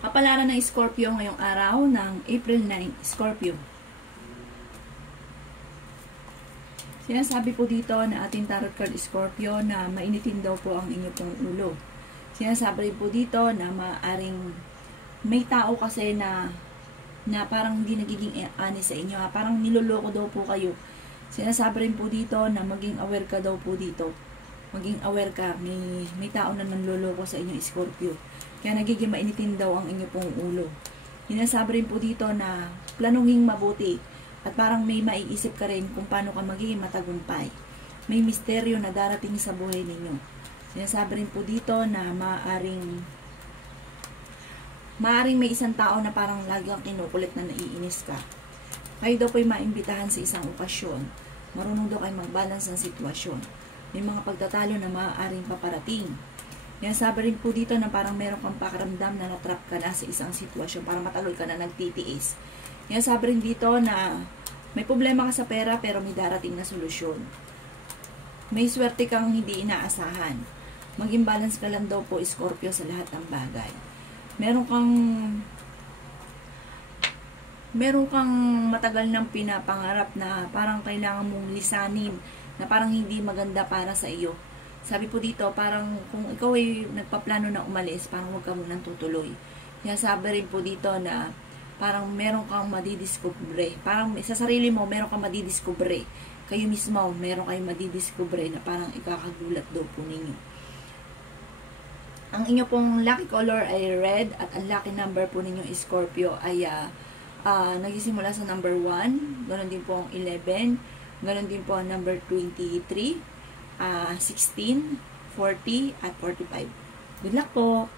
Kapalaran ng Scorpio ngayong araw ng April 9, Scorpio. Sinasabi po dito na ating tarot card Scorpio na mainitin daw po ang inyo pong ulo. Sinasabi rin po dito na maaring may tao kasi na parang hindi nagiging honest sa inyo. Parang niloloko daw po kayo. Sinasabi rin po dito na maging aware ka daw po dito. Maging aware ka, may tao na nanloloko sa inyo Scorpio. Kaya nagiging mainitin daw ang inyo pong ulo. Sinasabi rin po dito na planuhin mabuti at parang may maiisip ka rin kung paano ka magiging matagumpay. May misteryo na darating sa buhay ninyo. Sinasabi rin po dito na maaring may isang tao na parang lagi kang kinukulit na naiinis ka. Kayo daw po'y maimbitahan sa isang okasyon. Marunong daw kayo mag-balance ng sitwasyon. May mga pagtatalo na maaaring paparating. Yan, sabi rin po dito na parang meron kang pakiramdam na natrap ka na sa isang sitwasyon. Parang matagal ka na nagtitiis. Yan, sabi rin dito na may problema ka sa pera pero may darating na solusyon. May swerte kang hindi inaasahan. Maging balance ka lang daw po Scorpio sa lahat ng bagay. Meron kang matagal nang pinapangarap na parang kailangan mong lisanin na parang hindi maganda para sa iyo. Sabi po dito, parang kung ikaw ay nagpaplano na umalis, parang huwag ka munang tutuloy. Kaya sabi rin po dito na parang meron kang madidiscover. Parang sa sarili mo, meron kang madidiscover. Kayo mismo, meron kayong madidiscover na parang ikakagulat daw po ninyo. Ang inyo pong lucky color ay red at ang lucky number po ninyo Scorpio ay nagsisimula sa number 1, ganoon din po ang 11, ganoon din po ang number 23, 16, 40, at 45. Good luck po!